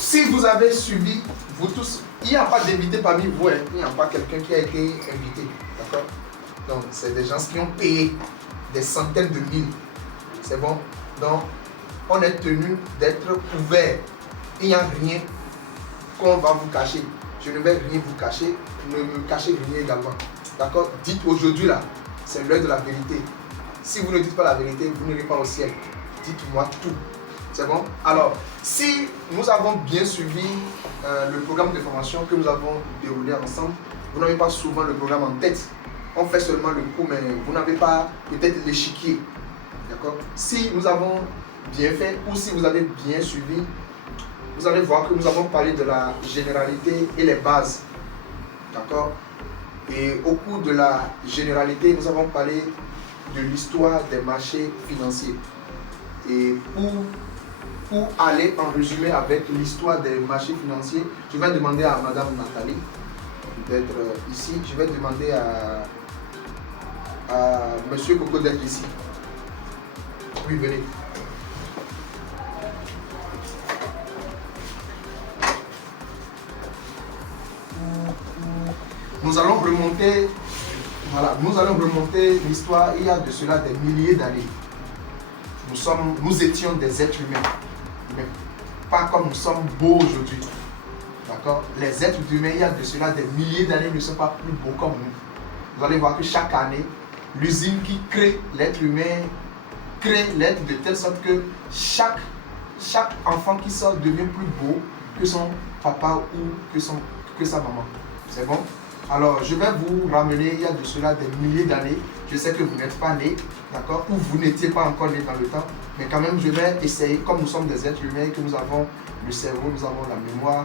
si vous avez suivi, vous tous, il n'y a pas d'invité parmi vous, hein. Il n'y a pas quelqu'un qui a été invité. D'accord? Donc, c'est des gens qui ont payé des centaines de mille. C'est bon? Donc, on est tenu d'être ouvert. Il n'y a rien qu'on va vous cacher. Je ne vais rien vous cacher. Ne me cachez rien également. D'accord? Dites aujourd'hui là, c'est l'heure de la vérité. Si vous ne dites pas la vérité, vous n'irez pas au ciel. Dites-moi tout. C'est bon? Alors, si nous avons bien suivi le programme de formation que nous avons déroulé ensemble, vous n'avez pas souvent le programme en tête. On fait seulement le coup, mais vous n'avez pas peut-être l'échiquier. D'accord? Si nous avons bien fait ou si vous avez bien suivi, vous allez voir que nous avons parlé de la généralité et les bases. D'accord? Et au cours de la généralité, nous avons parlé de l'histoire des marchés financiers. Et pour aller en résumé avec l'histoire des marchés financiers, je vais demander à Madame Nathalie d'être ici. Je vais demander à Monsieur Coco d'être ici. Oui, venez. Nous allons remonter, voilà, nous allons remonter l'histoire il y a de cela des milliers d'années. Nous étions des êtres humains, mais pas comme nous sommes beaux aujourd'hui. D'accord? Les êtres humains, il y a de cela des milliers d'années, ne sont pas plus beaux comme nous. Vous allez voir que chaque année, l'usine qui crée l'être humain crée l'être de telle sorte que chaque enfant qui sort devient plus beau que son papa ou que sa maman. C'est bon? Alors, je vais vous ramener il y a de cela des milliers d'années. Je sais que vous n'êtes pas nés, d'accord? Ou vous n'étiez pas encore nés dans le temps. Mais quand même, je vais essayer, comme nous sommes des êtres humains, que nous avons le cerveau, nous avons la mémoire,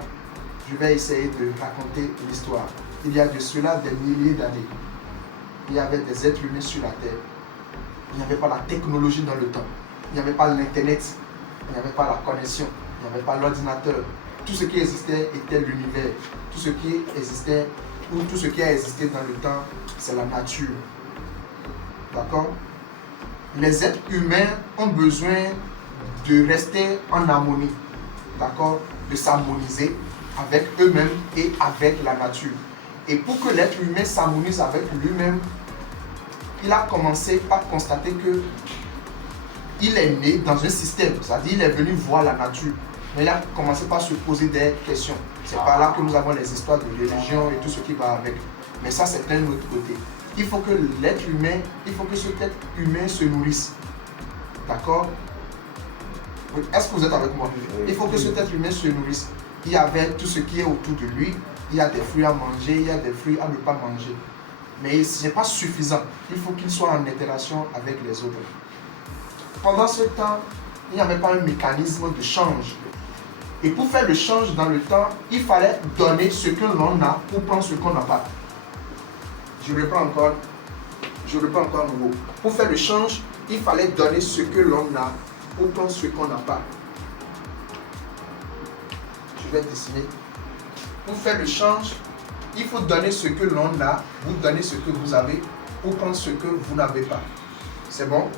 je vais essayer de raconter l'histoire. Il y a de cela des milliers d'années. Il y avait des êtres humains sur la terre. Il n'y avait pas la technologie dans le temps. Il n'y avait pas l'internet. Il n'y avait pas la connexion. Il n'y avait pas l'ordinateur. Tout ce qui existait était l'univers. Tout ce qui existait ou tout ce qui a existé dans le temps, c'est la nature. D'accord? Les êtres humains ont besoin de rester en harmonie. D'accord? De s'harmoniser avec eux-mêmes et avec la nature. Et pour que l'être humain s'harmonise avec lui-même, il a commencé par constater que il est né dans un système, c'est-à-dire il est venu voir la nature. Mais il a commencé par se poser des questions. C'est par là que nous avons les histoires de religion et tout ce qui va avec. Mais ça, c'est un autre côté. Il faut que l'être humain, il faut que cet être humain se nourrisse. D'accord? Est-ce que vous êtes avec moi? Il faut que cet être humain se nourrisse. Il y avait tout ce qui est autour de lui. Il y a des fruits à manger, il y a des fruits à ne pas manger. Mais ce n'est pas suffisant. Il faut qu'il soit en interaction avec les autres. Pendant ce temps, il n'y avait pas un mécanisme de change. Et pour faire le change dans le temps, il fallait donner ce que l'on a pour prendre ce qu'on n'a pas. Je reprends encore à nouveau. Pour faire le change, il fallait donner ce que l'on a pour prendre ce qu'on n'a pas. Je vais dessiner. Pour faire le change, il faut donner ce que l'on a, vous donnez ce que vous avez pour prendre ce que vous n'avez pas. C'est bon?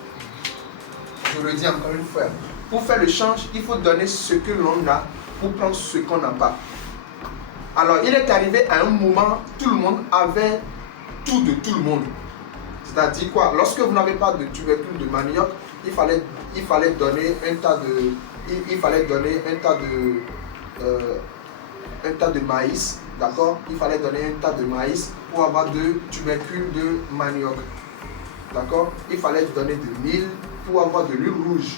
Je le dis encore une fois. Pour faire le change, il faut donner ce que l'on a pour prendre ce qu'on n'a pas. Alors, il est arrivé à un moment, tout le monde avait tout de tout le monde. C'est-à-dire quoi? Lorsque vous n'avez pas de tubercule de manioc, il fallait donner un tas de maïs, d'accord? Il fallait donner un tas de maïs pour avoir de tubercules de manioc, d'accord? Il fallait donner de mil pour avoir de l'huile rouge,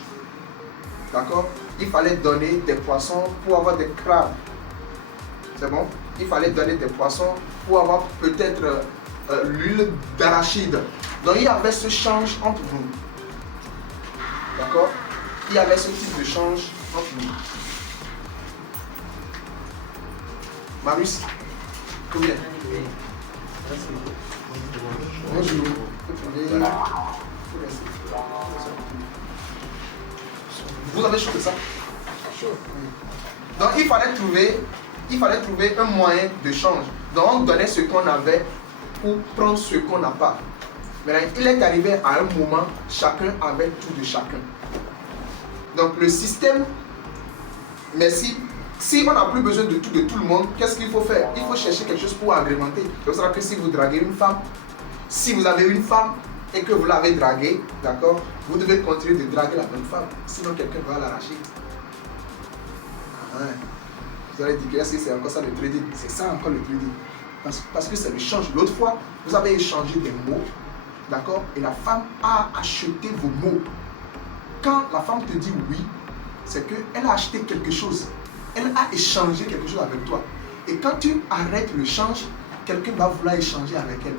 d'accord? Il fallait donner des poissons pour avoir des crabes, c'est bon? Il fallait donner des poissons pour avoir peut-être l'huile d'arachide. Donc il y avait ce change entre nous, d'accord? Il y avait ce type de change entre nous. Marius, combien? Bonjour. Vous avez chaud de ça? Chaud. Donc il fallait trouver un moyen de change. Donc on donnait ce qu'on avait pour prendre ce qu'on n'a pas. Maintenant, il est arrivé à un moment, chacun avait tout de chacun. Donc le système, merci, Si on n'a plus besoin de tout le monde, qu'est-ce qu'il faut faire? Il faut chercher quelque chose pour agrémenter. C'est pour ça que si vous draguez une femme, si vous avez une femme et que vous l'avez draguée, d'accord, vous devez continuer de draguer la même femme. Sinon, quelqu'un va l'arracher. Ah, vous allez dire que c'est encore ça le trading. C'est ça encore le trading. Parce que c'est l'échange. L'autre fois, vous avez échangé des mots, d'accord, et la femme a acheté vos mots. Quand la femme te dit oui, c'est qu'elle a acheté quelque chose. Elle a échangé quelque chose avec toi. Et quand tu arrêtes l'échange, quelqu'un va vouloir échanger avec elle.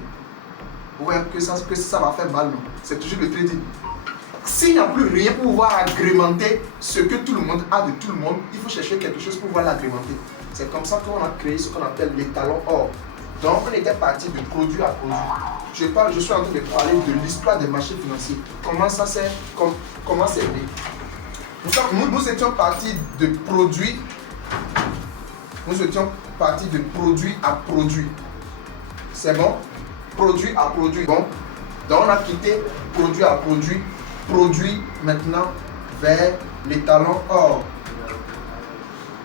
Vous voyez que ça va faire mal, non? C'est toujours le trading. S'il n'y a plus rien pour pouvoir agrémenter ce que tout le monde a de tout le monde, il faut chercher quelque chose pour pouvoir l'agrémenter. C'est comme ça qu'on a créé ce qu'on appelle les talons or. Donc on était parti de produit à produit. Je suis en train de parler de l'histoire des marchés financiers. Comment c'est né. Nous étions partis de produit. Nous étions partis de produit à produit. C'est bon? Produit à produit. Bon. Donc on a quitté produit à produit. Produit maintenant vers les talons or.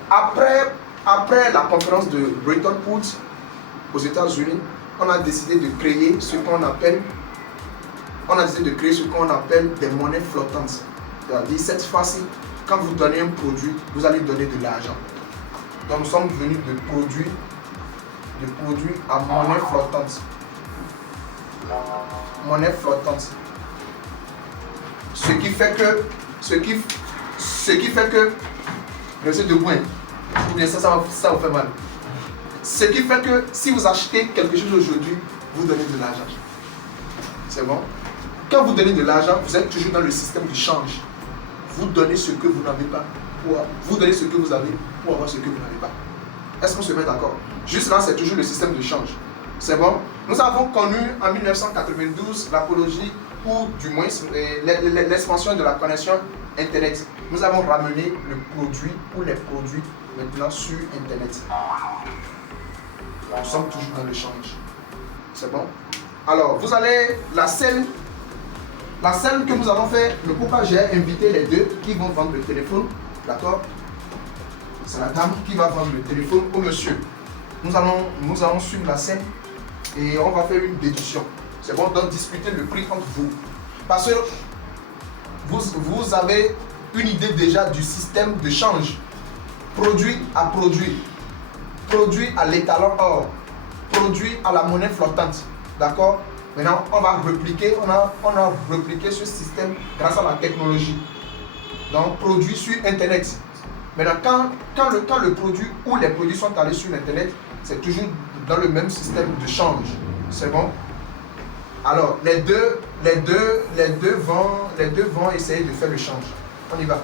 Après la conférence de Bretton Woods aux États-Unis, on a décidé de créer ce qu'on appelle des monnaies flottantes. C'est-à-dire cette fois-ci, quand vous donnez un produit, vous allez donner de l'argent. Donc nous sommes venus de produit à monnaie flottante. Monnaie flottante. Ce qui fait que, restez debout, oubliez ça vous fait mal. Ce qui fait que si vous achetez quelque chose aujourd'hui, vous donnez de l'argent. C'est bon? Quand vous donnez de l'argent, vous êtes toujours dans le système de change. Vous donnez ce que vous n'avez pas. Vous donnez ce que vous avez pour avoir ce que vous n'avez pas. Est-ce qu'on se met d'accord? Juste là, c'est toujours le système de change. C'est bon? Nous avons connu en 1992 l'apologie ou du moins l'expansion de la connexion Internet. Nous avons ramené le produit ou les produits maintenant sur Internet. Nous sommes toujours dans l'échange. C'est bon? Alors, vous allez, la scène que nous avons fait, le pourquoi j'ai invité les deux qui vont vendre le téléphone, d'accord? C'est la dame qui va vendre le téléphone au monsieur. Nous allons suivre la scène et on va faire une déduction. C'est bon, donc discuter le prix entre vous. Parce que vous avez une idée déjà du système de change. Produit à produit. Produit à l'étalon or. Produit à la monnaie flottante. D'accord? Maintenant, on va répliquer, on a répliqué ce système grâce à la technologie. Donc, produit sur Internet. Maintenant, quand le produit ou les produits sont allés sur Internet, c'est toujours dans le même système de change. C'est bon? Alors, les deux vont essayer de faire le change. On y va.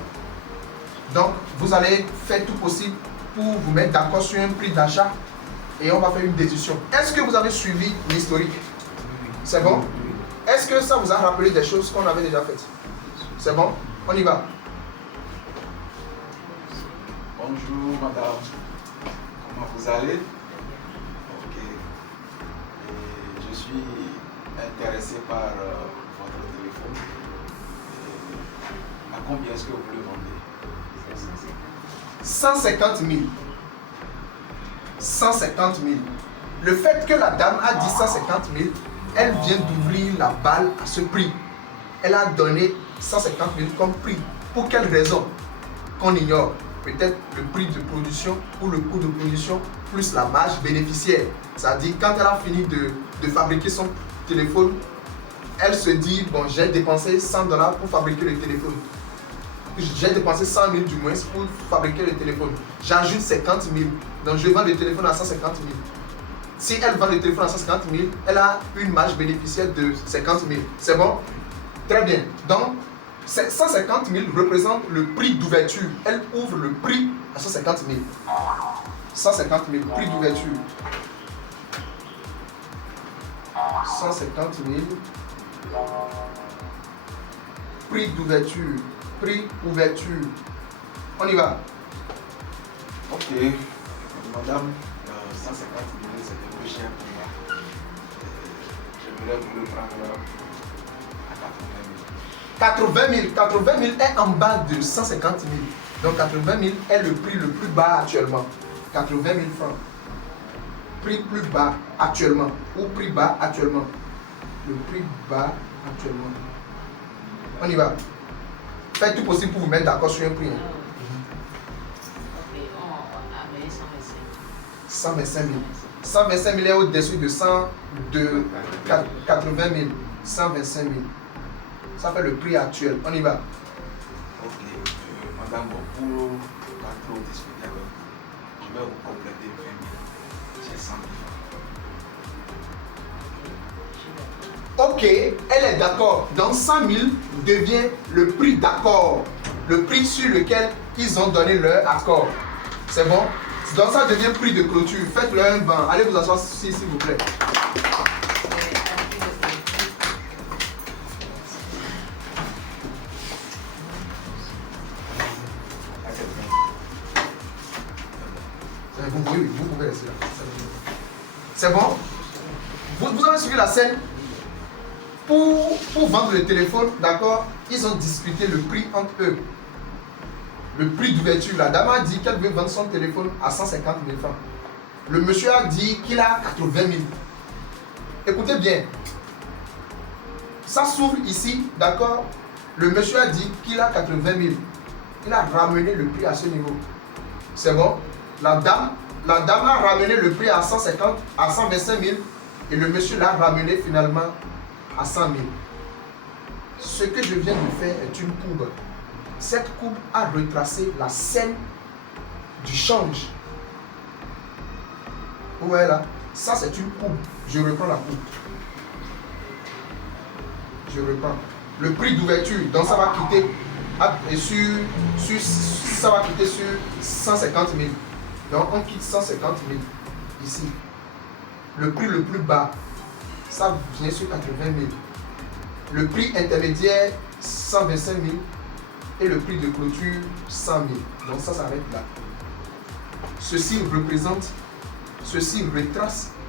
Donc, vous allez faire tout possible pour vous mettre d'accord sur un prix d'achat et on va faire une décision. Est-ce que vous avez suivi l'historique? C'est bon? Est-ce que ça vous a rappelé des choses qu'on avait déjà faites? C'est bon? On y va. Bonjour madame, comment vous allez? Ok. Et je suis intéressé par votre téléphone. Et à combien est-ce que vous le vendez? 150 000. 150 000. Le fait que la dame a dit 150 000, elle vient d'ouvrir la balle à ce prix. Elle a donné 150 000 comme prix. Pour quelle raison? Qu'on ignore. Peut-être le prix de production ou le coût de production plus la marge bénéficiaire. C'est-à-dire quand elle a fini de fabriquer son téléphone, elle se dit, bon, j'ai dépensé 100 $ pour fabriquer le téléphone. J'ai dépensé 100 000 du moins pour fabriquer le téléphone. J'ajoute 50 000. Donc je vends le téléphone à 150 000. Si elle vend le téléphone à 150 000, elle a une marge bénéficiaire de 50 000. C'est bon? Très bien. Donc, 150 000 représente le prix d'ouverture. Elle ouvre le prix à 150 000. 150 000, prix d'ouverture. 150 000. Prix d'ouverture. Prix ouverture. On y va. Ok. Madame, 150 000, c'est un peu cher pour moi. J'aimerais vous le prendre à 80 000. 80 000 est en bas de 150 000. Donc 80 000 est le prix le plus bas actuellement. 80 000 francs. Prix plus bas actuellement. Ou prix bas actuellement. Le prix bas actuellement. On y va. Faites tout possible pour vous mettre d'accord sur un prix. 125 000. 125 000 est au-dessus de 80 000. 125 000. Ça fait le prix actuel. On y va. Ok. Madame, pour pas trop discuter avec vous, je vais vous compléter 20 000. J'ai 100 000. Ok, elle est d'accord. Donc 100 000 devient le prix d'accord. Le prix sur lequel ils ont donné leur accord. C'est bon? Donc ça devient prix de clôture. Faites-leur un banc. Allez vous asseoir ici, s'il vous plaît. Oui, vous pouvez rester là. C'est bon? Vous avez suivi la scène? Pour vendre le téléphone, d'accord, ils ont discuté le prix entre eux. Le prix d'ouverture, la dame a dit qu'elle veut vendre son téléphone à 150 000 francs. Le monsieur a dit qu'il a 80 000. Écoutez bien. Ça s'ouvre ici, d'accord. Le monsieur a dit qu'il a 80 000. Il a ramené le prix à ce niveau. C'est bon? La dame a ramené le prix à 150, à 125 000. Et le monsieur l'a ramené finalement à 100 000. Ce que je viens de faire est une courbe. Cette courbe a retracé la scène du change. Vous voyez là? Ça c'est une courbe. Je reprends la courbe. Je reprends. Le prix d'ouverture, donc ça va quitter ça va quitter sur 150 000. Donc on quitte 150 000 ici. Le prix le plus bas, ça vient sur 80 000. Le prix intermédiaire, 125 000. Et le prix de clôture, 100 000. Donc ça s'arrête là. Ceci retrace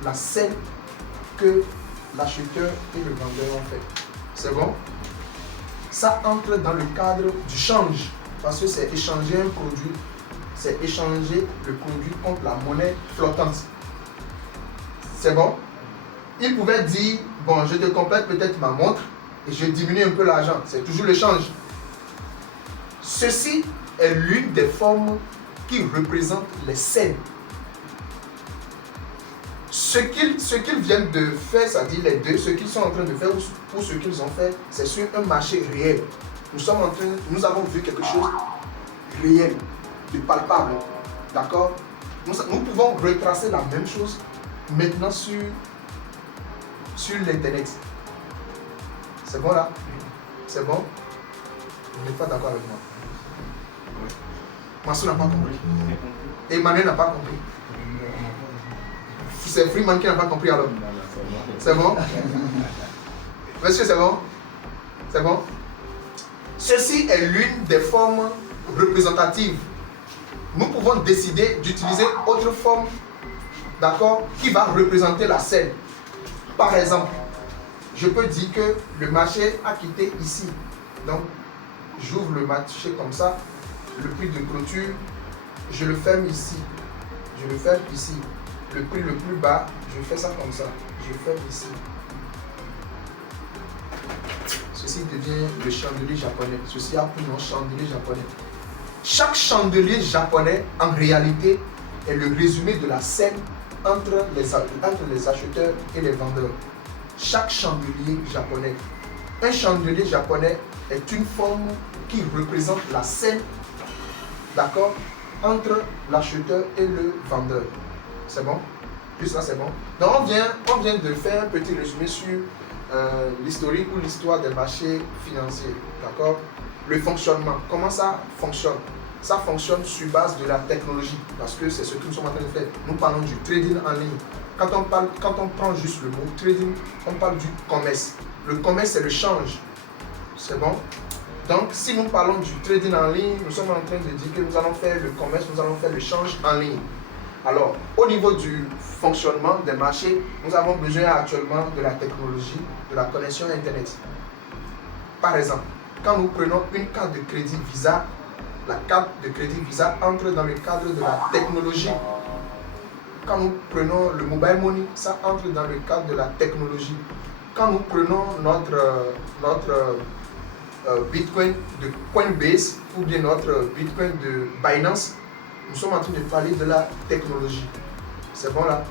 la scène que l'acheteur et le vendeur ont fait. C'est bon? Ça entre dans le cadre du change. Parce que c'est échanger un produit, c'est échanger le produit contre la monnaie flottante. C'est bon? Il pouvait dire, bon, je te complète peut-être ma montre et je diminue un peu l'argent. C'est toujours l'échange. Ceci est l'une des formes qui représentent les scènes. Ce qu'ils viennent de faire, c'est-à-dire les deux, ce qu'ils sont en train de faire ou ce qu'ils ont fait, c'est sur un marché réel. Nous avons vu quelque chose de réel, de palpable. D'accord? Nous pouvons retracer la même chose maintenant sur l'internet. C'est bon là? C'est bon? Vous n'êtes pas d'accord avec moi? Massou n'a pas compris. Emmanuel n'a pas compris. C'est Freeman qui n'a pas compris alors. C'est bon? Monsieur, c'est bon? C'est bon? Ceci est l'une des formes représentatives. Nous pouvons décider d'utiliser autre forme, d'accord, qui va représenter la scène. Par exemple, je peux dire que le marché a quitté ici. Donc, j'ouvre le marché comme ça. Le prix de clôture, je le ferme ici. Je le ferme ici. Le prix le plus bas, je fais ça comme ça. Je ferme ici. Ceci devient le chandelier japonais. Ceci a pour nom chandelier japonais. Chaque chandelier japonais, en réalité, est le résumé de la scène entre les acheteurs et les vendeurs. Chaque chandelier japonais. Un chandelier japonais est une forme qui représente la scène, d'accord, entre l'acheteur et le vendeur. C'est bon? Juste là, c'est bon? Donc, on vient de faire un petit résumé sur l'historique ou l'histoire des marchés financiers. D'accord? Le fonctionnement. Comment ça fonctionne? Ça fonctionne sur base de la technologie. Parce que c'est ce que nous sommes en train de faire. Nous parlons du trading en ligne. Quand on prend juste le mot trading, on parle du commerce. Le commerce, c'est le change. C'est bon? Donc, si nous parlons du trading en ligne, nous sommes en train de dire que nous allons faire le commerce, nous allons faire le change en ligne. Alors, au niveau du fonctionnement des marchés, nous avons besoin actuellement de la technologie, de la connexion Internet. Par exemple, quand nous prenons une carte de crédit Visa, la carte de crédit Visa entre dans le cadre de la technologie. Quand nous prenons le mobile money, ça entre dans le cadre de la technologie. Quand nous prenons notre Bitcoin de Coinbase ou bien notre Bitcoin de Binance, nous sommes en train de parler de la technologie. C'est bon là?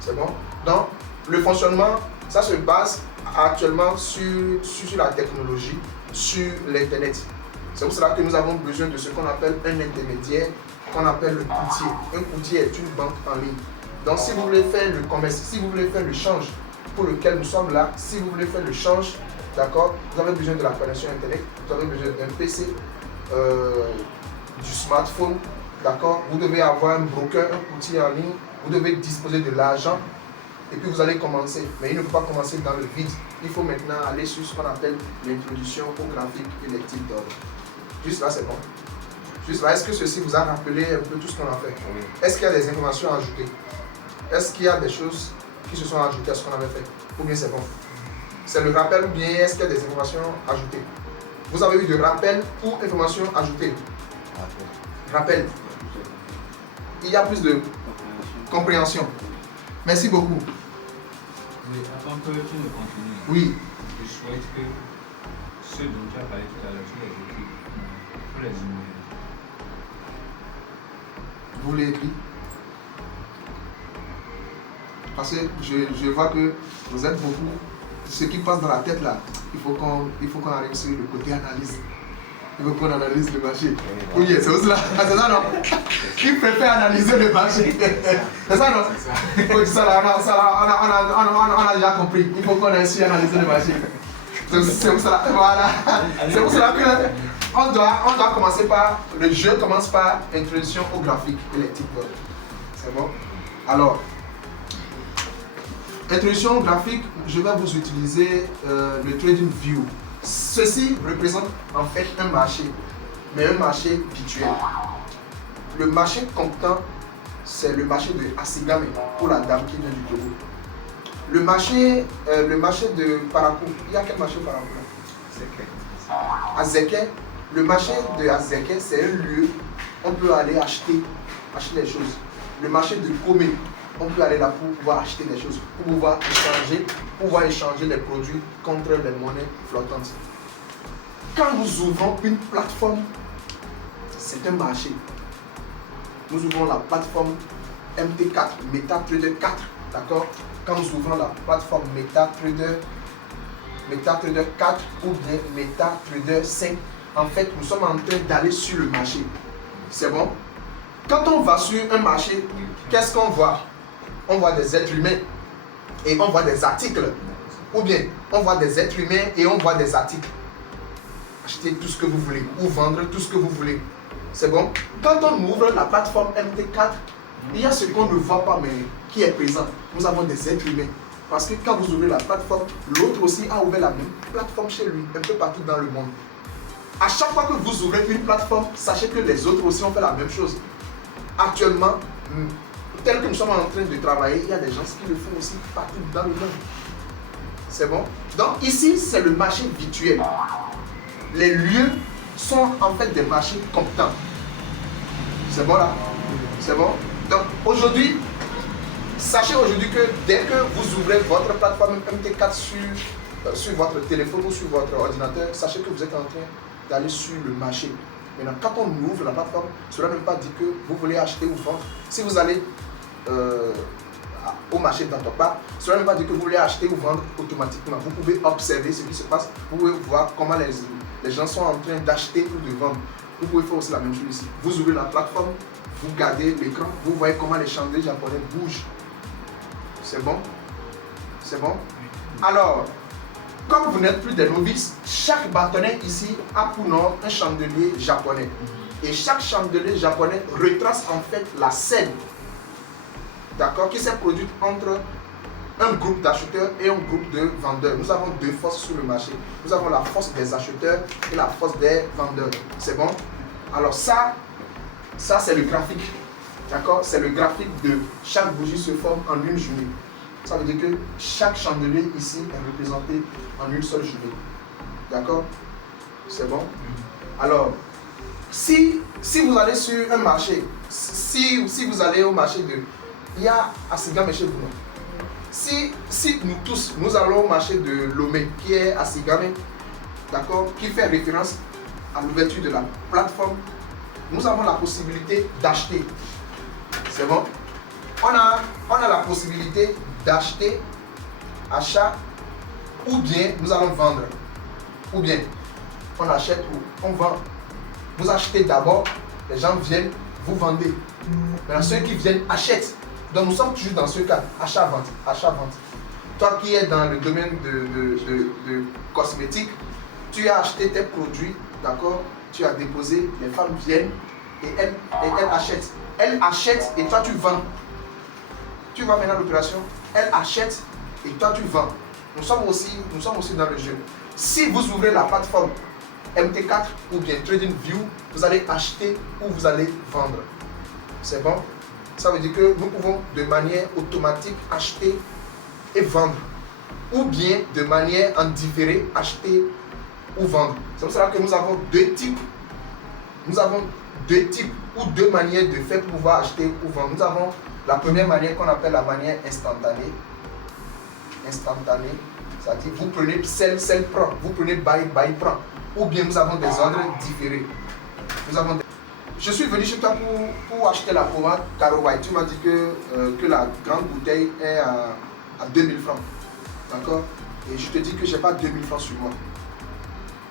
C'est bon? Donc, le fonctionnement, ça se base actuellement sur la technologie, sur l'Internet. C'est pour cela que nous avons besoin de ce qu'on appelle un intermédiaire, qu'on appelle le courtier. Un courtier est une banque en ligne. Donc, si vous voulez faire le commerce, si vous voulez faire le change pour lequel nous sommes là, si vous voulez faire le change, d'accord, vous avez besoin de la connexion Internet, vous avez besoin d'un PC, du smartphone, d'accord, vous devez avoir un broker, un courtier en ligne, vous devez disposer de l'argent et puis vous allez commencer. Mais il ne faut pas commencer dans le vide. Il faut maintenant aller sur ce qu'on appelle l'introduction au graphique et les types d'ordre. Juste là, c'est bon. Juste là, est-ce que ceci vous a rappelé un peu tout ce qu'on a fait? Oui. Est-ce qu'il y a des informations à ajouter? Est-ce qu'il y a des choses qui se sont ajoutées à ce qu'on avait fait? Ou bien c'est bon? C'est le rappel ou bien est-ce qu'il y a des informations ajoutées? Vous avez eu de rappel ou informations ajoutées? Rappel. Il y a plus de compréhension. Merci beaucoup. Oui, avant que tu ne continues, Oui. je souhaite que ceux dont tu as parlé tout à l'heure, tu les écris pour les énumérer. Vous l'avez écrit? Parce que je vois que vous êtes beaucoup. Ce qui passe dans la tête là, il faut qu'on arrive sur le côté analyse. Il faut qu'on analyse le marché. Oui, c'est ça, c'est ça non? Qui préfère analyser le marché? C'est ça non? Oui, ça là, on a déjà compris. Il faut qu'on ait su analyser le marché. C'est pour cela, voilà. C'est pour cela que on doit commencer par, le jeu commence par introduction au graphique et les types d'ordre. C'est bon? Alors, introduction au graphique, je vais vous utiliser le Trading View. Ceci représente en fait un marché, mais un marché virtuel. Le marché comptant, c'est le marché de Asigame pour la dame qui vient du Togo. Le marché de Parakou, il y a quel marché au Parakou là? Azeke. Le marché de Azeke, c'est un lieu où on peut aller acheter des choses. Le marché de Kome, on peut aller là pour pouvoir acheter des choses, pour pouvoir échanger les produits contre les monnaies flottantes. Quand nous ouvrons une plateforme, c'est un marché. Nous ouvrons la plateforme MT4, MetaTrader 4, d'accord? Quand nous ouvrons la plateforme MetaTrader 4 ou bien MetaTrader 5, en fait, nous sommes en train d'aller sur le marché. C'est bon? Quand on va sur un marché, qu'est-ce qu'on voit? On voit des êtres humains et on voit des articles. Ou bien, on voit des êtres humains et on voit des articles. Achetez tout ce que vous voulez ou vendre tout ce que vous voulez. C'est bon? Quand on ouvre la plateforme MT4, il y a ce qu'on ne voit pas mais qui est présent. Nous avons des êtres humains. Parce que quand vous ouvrez la plateforme, l'autre aussi a ouvert la même plateforme chez lui, un peu partout dans le monde. À chaque fois que vous ouvrez une plateforme, sachez que les autres aussi ont fait la même chose. Actuellement, tel que nous sommes en train de travailler, il y a des gens qui le font aussi partout dans le monde. C'est bon? Donc ici, c'est le marché virtuel. Les lieux sont en fait des marchés comptants. C'est bon là? C'est bon? Donc aujourd'hui, sachez aujourd'hui que dès que vous ouvrez votre plateforme MT4 sur votre téléphone ou sur votre ordinateur, sachez que vous êtes en train d'aller sur le marché. Maintenant, quand on ouvre la plateforme, cela ne veut pas dire que vous voulez acheter ou vendre. Si vous allez au marché dans ton part, cela ne veut pas dire que vous voulez acheter ou vendre automatiquement. Vous pouvez observer ce qui se passe, vous pouvez voir comment les gens sont en train d'acheter ou de vendre. Vous pouvez faire aussi la même chose ici. Vous ouvrez la plateforme, vous gardez l'écran, vous voyez comment les chandeliers japonais bougent. C'est bon? C'est bon? Alors, comme vous n'êtes plus des novices, chaque bâtonnet ici a pour nom un chandelier japonais. Et chaque chandelier japonais retrace en fait la scène, d'accord, qui s'est produite entre un groupe d'acheteurs et un groupe de vendeurs. Nous avons deux forces sur le marché. Nous avons la force des acheteurs et la force des vendeurs. C'est bon? Alors ça c'est le graphique. D'accord? C'est le graphique de chaque bougie se forme en une journée. Ça veut dire que chaque chandelier ici est représenté en une seule journée. D'accord? C'est bon? Alors, si Si vous allez sur un marché, si vous allez au marché de... Il y a Asigame chez vous, non? Si nous tous, nous allons au marché de Lomé, qui est Asigame, d'accord, qui fait référence à l'ouverture de la plateforme, nous avons la possibilité d'acheter. C'est bon? On a la possibilité d'acheter, achat, ou bien nous allons vendre. Ou bien on achète ou on vend. Vous achetez d'abord, les gens viennent, vous vendez. Maintenant, ceux qui viennent achètent. Donc nous sommes toujours dans ce cas, achat-vente, achat-vente. Toi qui es dans le domaine de cosmétiques, tu as acheté tes produits, d'accord? Tu as déposé, les femmes viennent et elles achètent. Elles achètent et toi tu vends. Tu vois maintenant l'opération, elles achètent et toi tu vends. Nous sommes aussi dans le jeu. Si vous ouvrez la plateforme MT4 ou bien TradingView, vous allez acheter ou vous allez vendre. C'est bon? Ça veut dire que nous pouvons de manière automatique acheter et vendre. Ou bien de manière en différé acheter ou vendre. C'est pour cela que nous avons deux types. Nous avons deux types ou deux manières de faire pour pouvoir acheter ou vendre. Nous avons la première manière qu'on appelle la manière instantanée. Instantanée, c'est-à-dire vous prenez sell, prend, vous prenez buy, prend. Ou bien nous avons des ordres différés. Je suis venu chez toi pour acheter la pommade Caro White. Tu m'as dit que la grande bouteille est à 2000 francs. D'accord? Et je te dis que je n'ai pas 2000 francs sur moi.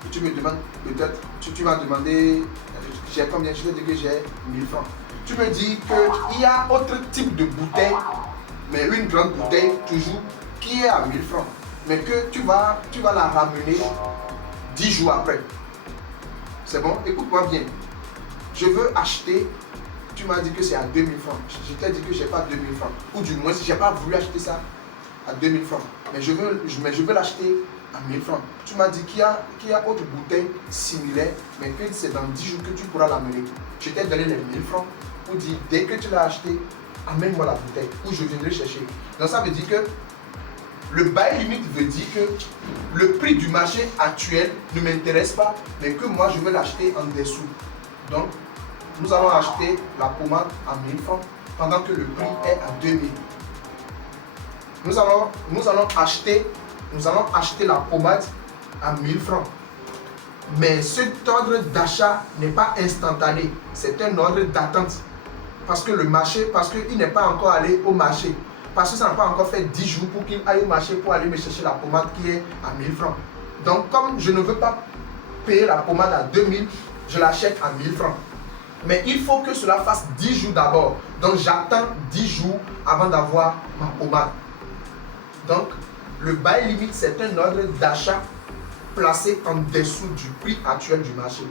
Et tu me demandes peut-être, tu m'as demandé, j'ai combien? Je te dis que j'ai 1000 francs. Tu me dis qu'il y a autre type de bouteille, mais une grande bouteille toujours, qui est à 1000 francs. Mais que tu vas la ramener 10 jours après. C'est bon? Écoute-moi bien. Je veux acheter, tu m'as dit que c'est à 2000 francs. Je t'ai dit que je n'ai pas 2000 francs. Ou du moins, si je n'ai pas voulu acheter ça à 2000 francs. Mais je veux l'acheter à 1000 francs. Tu m'as dit qu'il y a autre bouteille similaire, mais que c'est dans 10 jours que tu pourras l'amener. Je t'ai donné les 1000 francs pour dire, dès que tu l'as acheté, amène-moi la bouteille ou je viendrai chercher. Donc ça veut dire que le bail limite veut dire que le prix du marché actuel ne m'intéresse pas, mais que moi je veux l'acheter en dessous. Donc, nous allons acheter la pommade à 1000 francs pendant que le prix est à 2000. Nous allons acheter la pommade à 1000 francs. Mais cet ordre d'achat n'est pas instantané, c'est un ordre d'attente. Parce qu'il n'est pas encore allé au marché. Parce que ça n'a pas encore fait 10 jours pour qu'il aille au marché pour aller me chercher la pommade qui est à 1000 francs. Donc, comme je ne veux pas payer la pommade à 2000, je l'achète à 1000 francs. Mais il faut que cela fasse 10 jours d'abord. Donc, j'attends 10 jours avant d'avoir ma pommade. Donc, le bail limite, c'est un ordre d'achat placé en dessous du prix actuel du marché.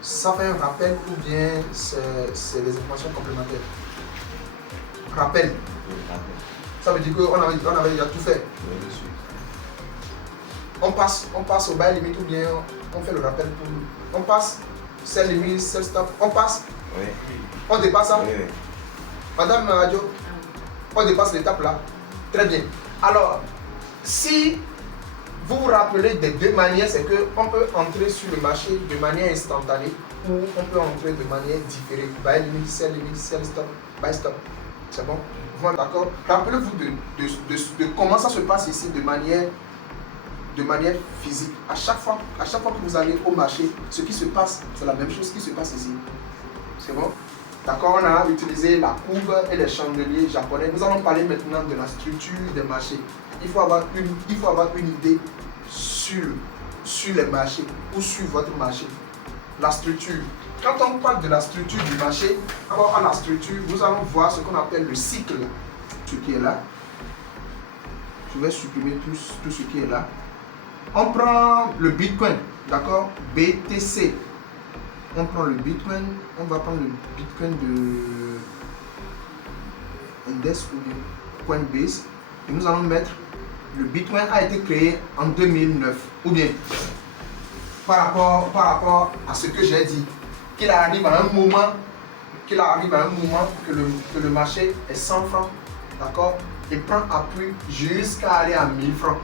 Ça fait un rappel ou bien c'est des informations complémentaires? Rappel. Ça veut dire qu'on avait déjà tout fait. On passe au bail limite ou bien on fait le rappel pour nous. On passe, c'est limite, c'est stop. On passe. Oui. On dépasse ça. Oui. Madame Radio, on dépasse l'étape là. Très bien. Alors, si vous vous rappelez des deux manières, c'est qu'on peut entrer sur le marché de manière instantanée ou on peut entrer de manière différée. Buy limit, sell stop, buy stop. C'est bon? Voilà, d'accord? Rappelez-vous de comment ça se passe ici de manière physique. À chaque fois que vous allez au marché, ce qui se passe, c'est la même chose qui se passe ici. C'est bon? D'accord? On a utilisé la courbe et les chandeliers japonais. Nous allons parler maintenant de la structure des marchés. Il faut avoir une idée sur les marchés ou sur votre marché. La structure. Quand on parle de la structure du marché, alors à la structure, nous allons voir ce qu'on appelle le cycle. Ce qui est là. Je vais supprimer tout ce qui est là. On prend le Bitcoin, d'accord? BTC. On prend le Bitcoin, on va prendre le Bitcoin de Index ou bien Coinbase. Et nous allons mettre le Bitcoin a été créé en 2009. Ou bien, par rapport à ce que j'ai dit, qu'il arrive à un moment que le marché est 100 francs, d'accord? Et prend appui jusqu'à aller à 1000 francs.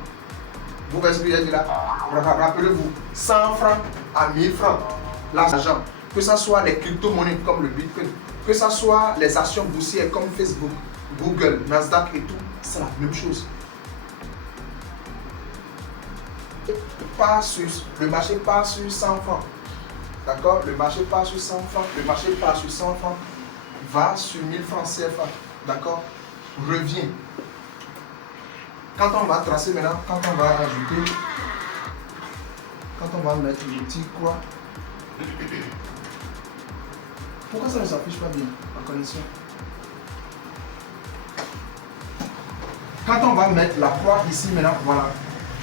Vous voyez ce que j'ai dit là? Rappelez-vous, 100 francs à 1000 francs. L'argent. que ce soit les crypto-monnaies comme le Bitcoin, que ce soit les actions boursières comme Facebook, Google, Nasdaq et tout, c'est la même chose. Le marché part sur 100 francs. D'accord? Le marché part sur 100 francs. Le marché part sur 100 francs. Va sur 1000 francs CFA. D'accord? Revient. Quand on va tracer maintenant, quand on va ajouter, quand on va mettre le petit quoi, pourquoi ça ne s'affiche pas bien en connexion? Quand on va mettre la croix ici maintenant, voilà.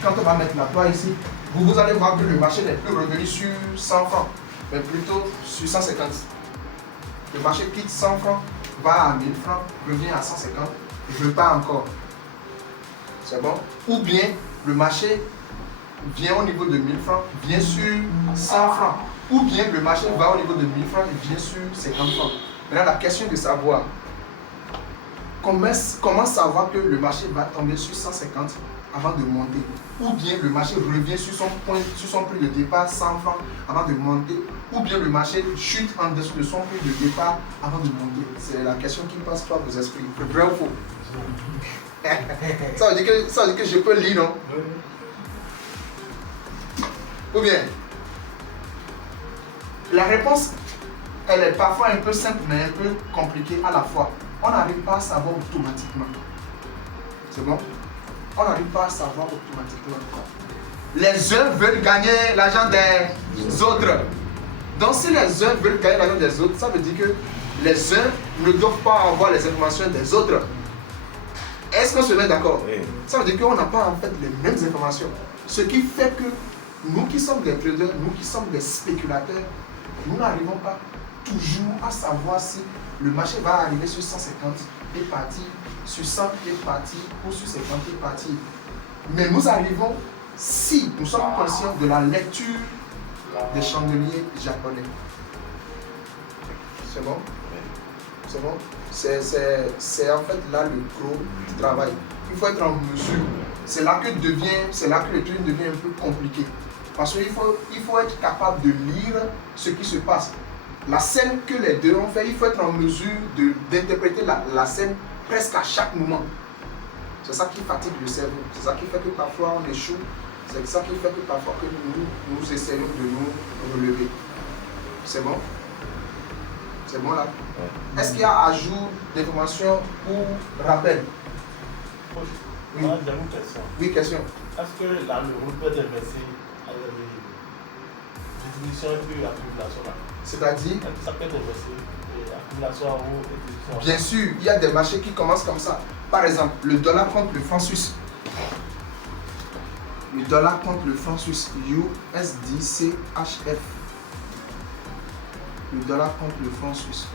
Quand on va mettre la croix ici, vous allez voir que le marché n'est plus revenu sur 100 francs, mais plutôt sur 150. Le marché quitte 100 francs, va à 1000 francs, revient à 150, et repart encore. C'est bon? Ou bien le marché vient au niveau de 1000 francs, vient sur 100 francs. Ou bien le marché va au niveau de 1000 francs et vient sur 50 francs. Maintenant, la question de savoir comment savoir que le marché va tomber sur 150 avant de monter, ou bien le marché revient sur son prix de départ 100 francs avant de monter, ou bien le marché chute en dessous de son prix de départ avant de monter. C'est la question qui passe par vos esprits. Vrai ou faux? Ça veut dire que je peux lire, non? Ou bien, la réponse, elle est parfois un peu simple, mais un peu compliquée à la fois. On n'arrive pas à savoir automatiquement. C'est bon? On n'arrive pas à savoir automatiquement. Les uns veulent gagner l'argent des autres. Donc si les uns veulent gagner l'argent des autres, ça veut dire que les uns ne doivent pas avoir les informations des autres. Est-ce qu'on se met d'accord? Oui. Ça veut dire qu'on n'a pas en fait les mêmes informations. Ce qui fait que nous qui sommes des traders, nous qui sommes des spéculateurs, nous n'arrivons pas toujours à savoir si le marché va arriver sur 150 et partir, sur 100 et partir, ou sur 50 et partir. Mais nous arrivons, si nous sommes conscients de la lecture des chandeliers japonais. C'est bon? C'est bon? C'est en fait là le gros du travail. Il faut être en mesure. C'est là que le truc devient un peu compliqué. Parce qu'il faut être capable de lire ce qui se passe. La scène que les deux ont fait, il faut être en mesure d'interpréter la scène presque à chaque moment. C'est ça qui fatigue le cerveau. C'est ça qui fait que parfois on échoue. C'est ça qui fait que parfois que nous essayons de nous relever. C'est bon? C'est bon là? Ouais. Est-ce qu'il y a ajout d'informations ou rappel? Oui. Moi, j'ai une question. Oui, question. Est-ce que là, le groupe peut être inversé à l'utilisation et puis l'accumulation là? C'est-à-dire? Est-ce que ça peut être inversé? Accumulation ou utilisation? Bien sûr, il y a des marchés qui commencent comme ça. Par exemple, le dollar contre le franc suisse. Le dollar contre le franc suisse. USDCHF. Le dollar contre le franc suisse.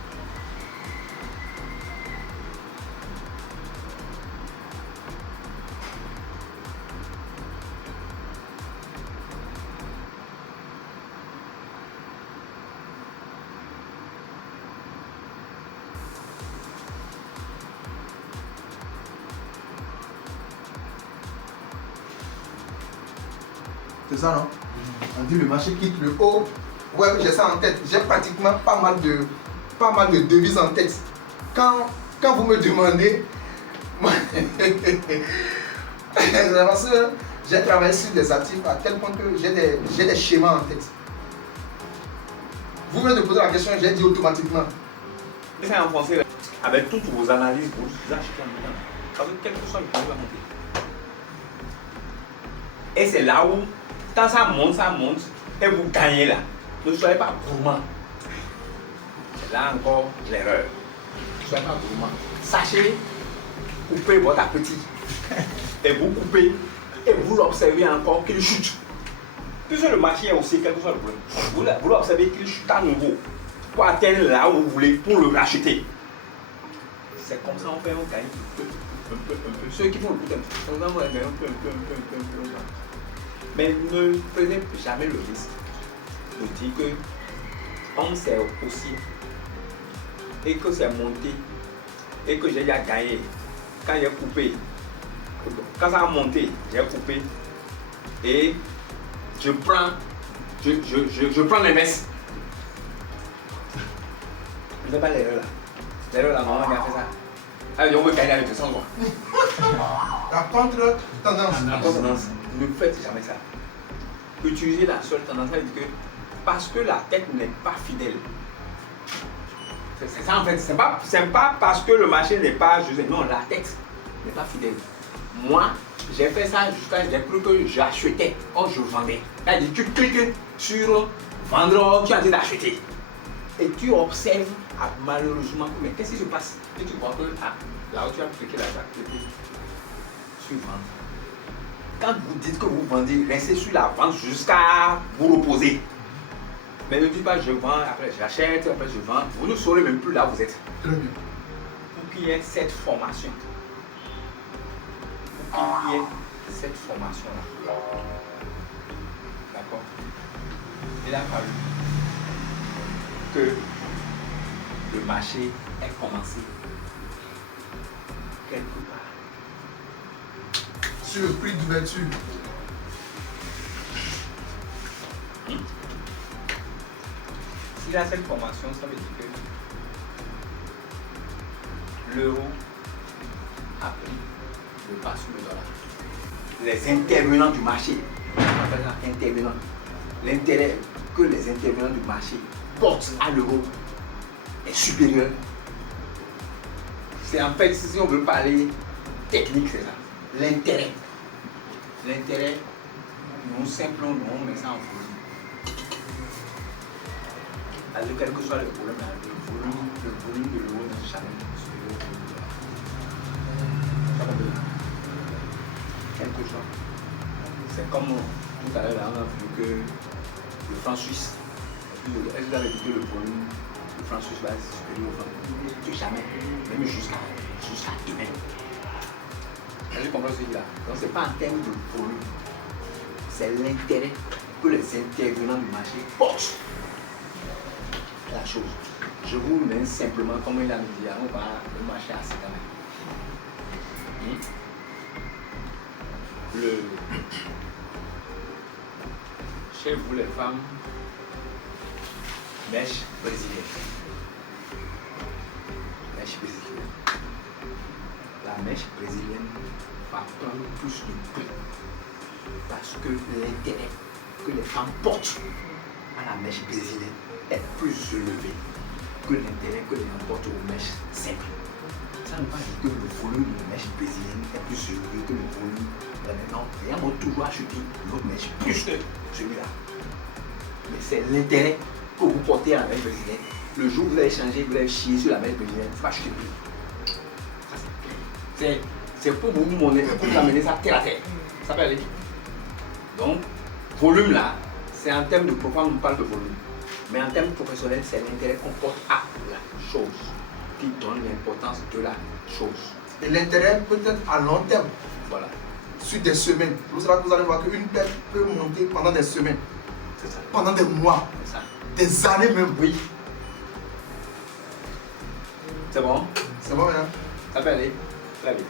C'est ça, non? On dit le marché quitte le haut. Ouais, j'ai ça en tête. J'ai pratiquement pas mal de devises en tête. Quand vous me demandez, parce que j'ai travaillé sur des actifs à tel point que j'ai des schémas en tête. Vous venez de poser la question, j'ai dit automatiquement. C'est en français, là. Avec toutes vos analyses, vous achetez en dedans. Parce que quel que soit le prix va monter. Et c'est là où, quand ça monte, et vous gagnez là. Ne soyez pas gourmand. C'est là encore l'erreur. Ne soyez pas gourmand. Sachez couper votre appétit. Et vous coupez, et vous l'observez encore qu'il chute. Puisque le marché est aussi quelque chose de problème. Vous l'observez qu'il chute à nouveau pour atteindre là où vous voulez pour le racheter. C'est comme ça on fait, on gagne un peu. Ceux qui font le coup on va gagner un peu. Mais ne prenez jamais le risque de dire que on s'est aussi et que c'est monté et que j'ai déjà gagné. Quand j'ai coupé, quand ça a monté, j'ai coupé et je prends les messes. fais pas l'erreur là. L'erreur là, maman qui a fait ça. Allez, on veut gagner avec 200 quoi. La contre-tendance. La tendance, ne faites jamais ça. Utilisez la seule tendance, ça veut dire que parce que la tête n'est pas fidèle. C'est ça en fait, c'est pas parce que le marché n'est pas juste. Non, la tête n'est pas fidèle. Moi, j'ai fait ça jusqu'à j'ai cru que j'achetais. Oh, je vendais. C'est-à-dire, tu cliques sur vendre, tu es en train d'acheter. Et tu observes malheureusement, mais qu'est-ce qui se passe? Et tu vois que là où tu as cliqué, là, tu as cliqué sur vendre. Quand vous dites que vous vendez, restez sur la vente jusqu'à vous reposer. Mais ne dites pas je vends, après j'achète, après je vends. Vous ne saurez même plus là où vous êtes. Très bien. Pour qu'il y ait cette formation. Pour qu'il y ait cette formation-là. D'accord? Il a fallu que le marché ait commencé quelque part. Sur le prix d'ouverture. S'il a cette formation, ça veut dire que l'euro a pris le pas sur le dollar. Les intervenants du marché, on appelle ça intervenants, l'intérêt que les intervenants du marché portent à l'euro est supérieur. C'est en fait, si on veut parler technique, c'est ça. L'intérêt. L'intérêt, non simple, non, mais ça en folie. Alors, quel que soit le problème, le volume de l'euro n'est jamais supérieur au volume de l'euro. Ça va bien. Quel que soit. C'est comme tout à l'heure, on a vu que le franc suisse, est-ce que vous avez dit que le volume du franc suisse va être supérieur au franc? Jamais. Même jusqu'à demain. Je comprends ce qu'il y a. Donc, ce n'est pas en termes de volume. C'est l'intérêt que les intervenants du marché portent. La chose. Je vous mets simplement, comme il a dit, on va le marché à cette année. Chez vous, les femmes, mèche brésilienne. Mèche brésilienne. La mèche brésilienne va prendre plus de prix parce que l'intérêt que les femmes portent à la mèche brésilienne est plus élevé que l'intérêt que les gens portent aux mèches simples. Ça ne veut pas dire que le volume de la mèche brésilienne est plus élevé que le volume de la mèche. Non, les gens vont toujours acheter l'autre mèche plus que celui-là. Mais c'est l'intérêt que vous portez à la mèche brésilienne. Le jour où vous allez changer, vous allez chier sur la mèche brésilienne, il faut acheter plus. C'est pour vous montrer, pour vous amener ça terre à terre. Ça peut aller. Donc, volume là, c'est en termes de profond, on parle de volume. Mais en termes professionnels, c'est l'intérêt qu'on porte à la chose qui donne l'importance de la chose. Et l'intérêt peut être à long terme. Voilà. Sur des semaines. Vous allez voir qu'une perte peut monter pendant des semaines, C'est ça. pendant des mois, C'est ça. des années même. Oui. C'est bon? C'est bon maintenant? Ça peut aller. Très bien.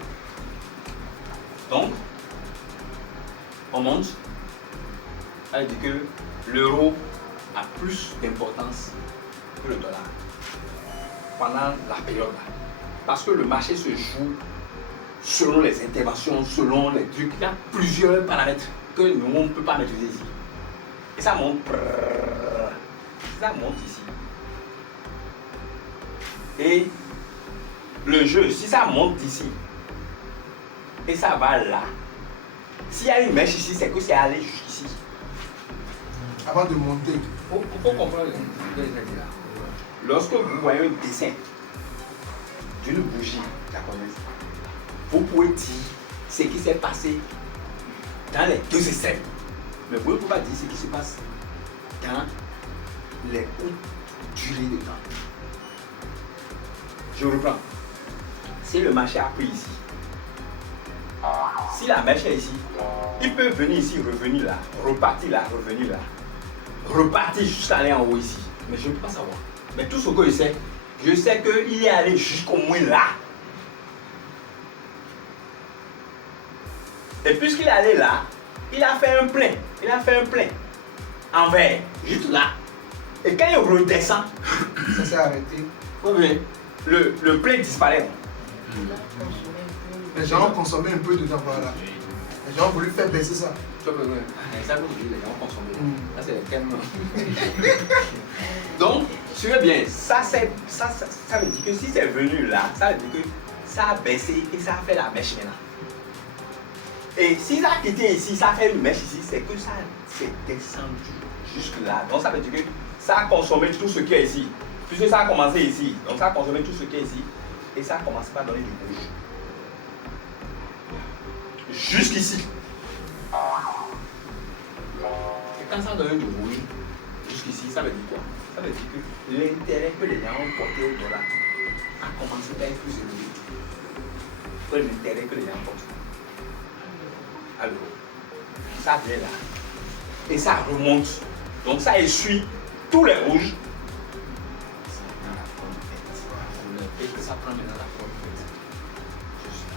Donc, on monte. Elle dit que l'euro a plus d'importance que le dollar pendant la période là. Parce que le marché se joue selon les interventions, selon les trucs. Il y a plusieurs paramètres que nous, on ne peut pas maîtriser ici. Et ça monte. Ça monte ici. Et le jeu, si ça monte ici, et ça va là, s'il y a une mèche ici, c'est que c'est allé jusqu'ici. Avant de monter. Il faut comprendre ce que je veux dire là. Lorsque vous voyez un dessin d'une bougie japonaise, vous pouvez dire ce qui s'est passé dans les deux extrêmes. Mais vous ne pouvez pas dire ce qui se passe dans les courtes durées de temps. Je reprends. Si le marché a pris ici, si la mèche est ici, il peut venir ici, revenir là, repartir là, revenir là, repartir jusqu'à aller en haut ici. Mais je ne peux pas savoir. Mais tout ce que je sais qu'il est allé jusqu'au moins là. Et puisqu'il est allé là, il a fait un plein. Il a fait un plein envers, juste là. Et quand il redescend, Ça s'est arrêté. Oui, le plein disparaît. Les gens ont consommé un peu dedans, voilà. Les gens ont voulu faire baisser ça. Ça vous dit, les gens consomment. Ça, c'est tellement. Donc, suivez bien, ça veut dire que si c'est venu là, ça veut dire que ça a baissé et ça a fait la mèche maintenant. Et si ça a quitté ici, ça a fait une mèche ici, c'est que ça s'est descendu jusque là. Donc ça veut dire que ça a consommé tout ce qui est ici. Puisque ça a commencé ici, donc ça a consommé tout ce qui est ici. Et ça a commencé par donner du rouge. Jusqu'ici. Et quand ça donne du rouge, jusqu'ici, ça veut dire quoi? Ça veut dire que l'intérêt que les gens ont porté au dollar a commencé à être plus élevé que l'intérêt que les gens portent. Alors, ça vient là. Et ça remonte. Donc ça essuie tous les rouges. Ça prend la forme verte. Et que ça prend maintenant la forme verte. Juste là.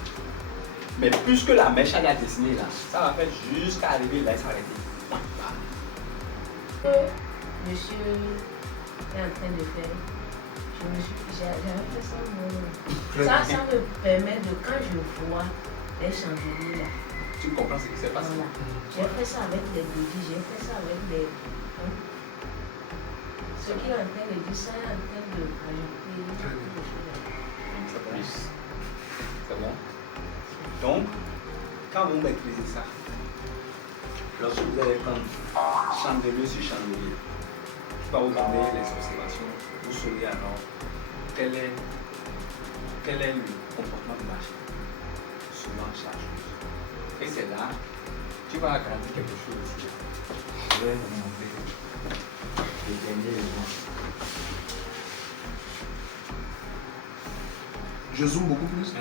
Mais puisque la mèche elle a dessiné là, ça va faire jusqu'à arriver là et s'arrêter. Monsieur est en train de faire. J'avais fait ça moi. Ça me permet de, quand je vois les chandeliers là. Tu comprends ce qui s'est passé? Voilà. J'ai fait ça avec des bougies, j'ai fait ça avec des. Ce qu'il est en train de dire, ça est en train de rajouter quelque chose. C'est bon? Donc, quand vous maîtrisez ça, lorsque vous allez prendre chandelier sur chandelier, je vais vous donner les observations, vous saurez alors quel est le comportement du marché selon chaque chose. Et c'est là, tu vas agrandir quelque chose ici. Je vais vous montrer les derniers éléments. Je zoome beaucoup plus.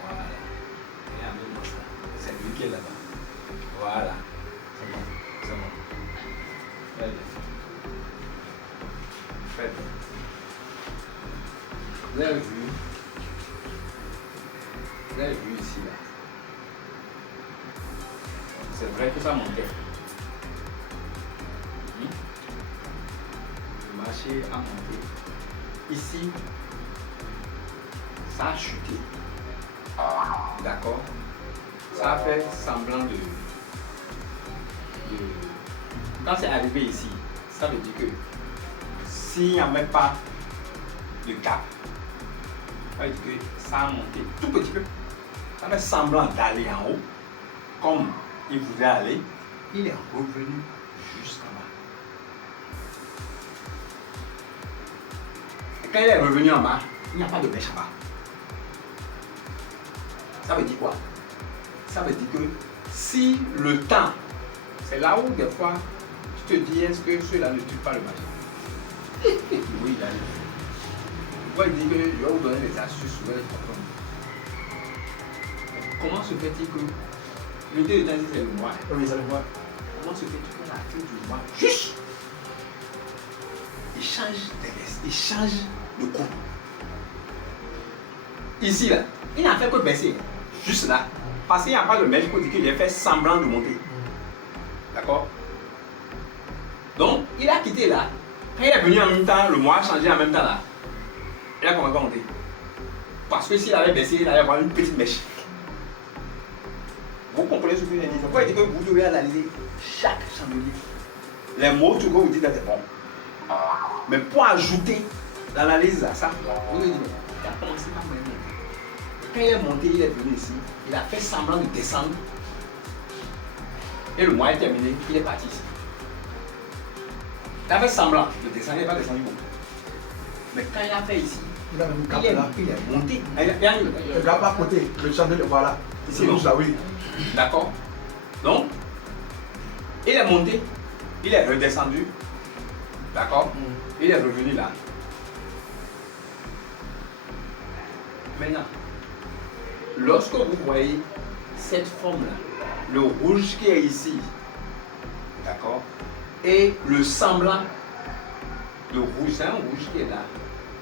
Voilà. Et amène-moi ça. C'est lui qui est là-bas. Voilà. C'est bon. C'est bon. Très bien. Très bien. Vous avez vu? Vous avez vu ici là. C'est vrai que ça montait. Le marché a monté. Ici, ça a chuté. D'accord? Ça a fait semblant de... Quand c'est arrivé ici, ça veut dire que s'il n'y a même pas de gap, ça veut dire que ça a monté tout petit peu. Ça fait semblant d'aller en haut, comme il voulait aller. Il est revenu jusqu'en bas. Et quand il est revenu en bas, il n'y a pas de mèche en bas. Ça veut dire quoi? Ça veut dire que si le temps, c'est là où des fois tu te dis est-ce que ceux-là ne tuent pas le marché? Oui, il a eu. Pourquoi il dit que je vais vous donner des astuces sur les patrons? Comment se fait-il que l'unité de temps c'est le mois? Oui, ça le voit. Comment se fait-il que la fin du mois, juste, il change de cours? Ici, là, il n'a fait que baisser. Juste là. Parce qu'il n'y a pas de mèche pour dire qu'il a fait semblant de monter. D'accord? Donc, il a quitté là. Quand il est venu en même temps, le mois a changé en même temps là. Il a commencé à monter. Parce que s'il avait baissé, il allait avoir une petite mèche. Vous comprenez ce que je dis? C'est pourquoi il dit que vous devez analyser chaque chandelier. Les mots, tout le monde vous dit que c'est bon. Mais pour ajouter l'analyse à ça, vous devez dire, il a commencé par monter. Quand il est monté, il est venu ici, il a fait semblant de descendre. Et le mois est terminé, il est parti ici. Il a fait semblant de descendre, il n'est pas descendu beaucoup. Mais quand il a fait ici, Il a même il cap est là. monté. Le gap à côté, le chandelier, voilà. Ici, rouge là, oui. D'accord? Donc, il est monté, il est redescendu. D'accord? Il est revenu là. Maintenant, lorsque vous voyez cette forme-là, le rouge qui est ici, d'accord? Et le semblant, le rouge, c'est un rouge qui est là.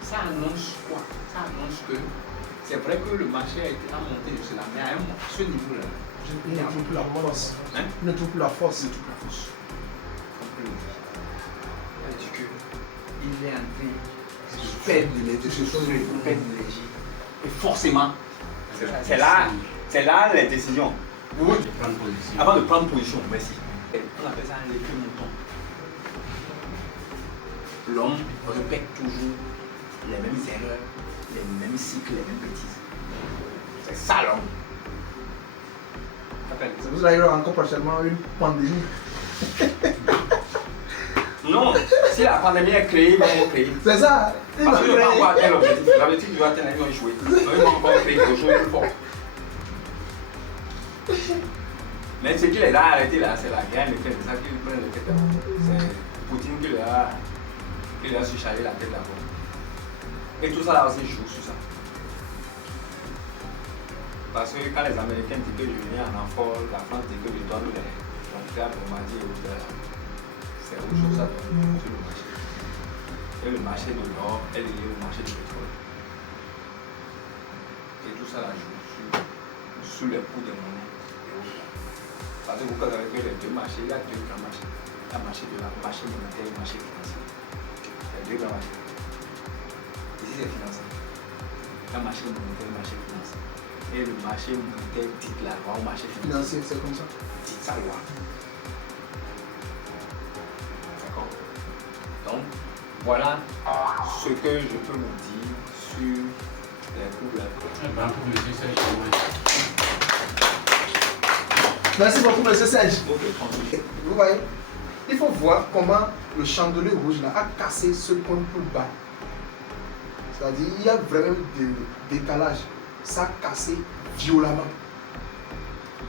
Ça annonce quoi? Ça annonce que c'est vrai que le marché a été monté jusque là, mais à ce niveau-là, Il ne trouve plus la force. hein? Il ne trouve plus la force. C'est toute la force. il est en train de perdre de l'énergie. Et forcément, c'est là les décisions. Oui. Avant de prendre position, merci. On appelle ça un effet mouton. L'homme répète toujours les mêmes erreurs, les mêmes cycles, les mêmes bêtises. C'est ça l'homme. C'est pour cela qu'il y aura encore prochainement une pandémie. Non, si la pandémie est créée, ils vont créer. C'est ça. Parce qu'ils ne vont pas encore atteindre l'objectif. L'objectif doit atteindre, ils vont échouer. Donc ils vont encore créer quelque chose de plus fort. Mais ce qui les a arrêtés là, c'est la guerre, c'est ça qu'ils prennent le tête d'abord. C'est Poutine qui leur a surchargé la tête d'abord. Et tout ça là aussi joue sur ça. Parce que quand les Américains disent que je viens en renfort, la France dit que je donne les frontières pour Mali et autres, c'est autre chose ça sur le marché. Et le marché de l'or est lié au marché du pétrole. Et tout ça là joue sur les coûts des monnaies et autres. Parce que vous savez que les deux marchés, il y a deux grands marchés. Il y a le marché monétaire et le marché financier. Il y a deux grands marchés. Ici c'est financier. Il y a le marché monétaire et le marché financier. Et le marché monétaire dit la loi au marché financier. C'est comme ça. Dit sa loi. D'accord. Donc, voilà ce que je peux vous dire sur les coûts de la Merci beaucoup, monsieur Serge. Ok, tranquille. Vous voyez, il faut voir comment le chandelier rouge là, a cassé ce point plus bas. C'est-à-dire, il y a vraiment des décalages. Ça a cassé violemment.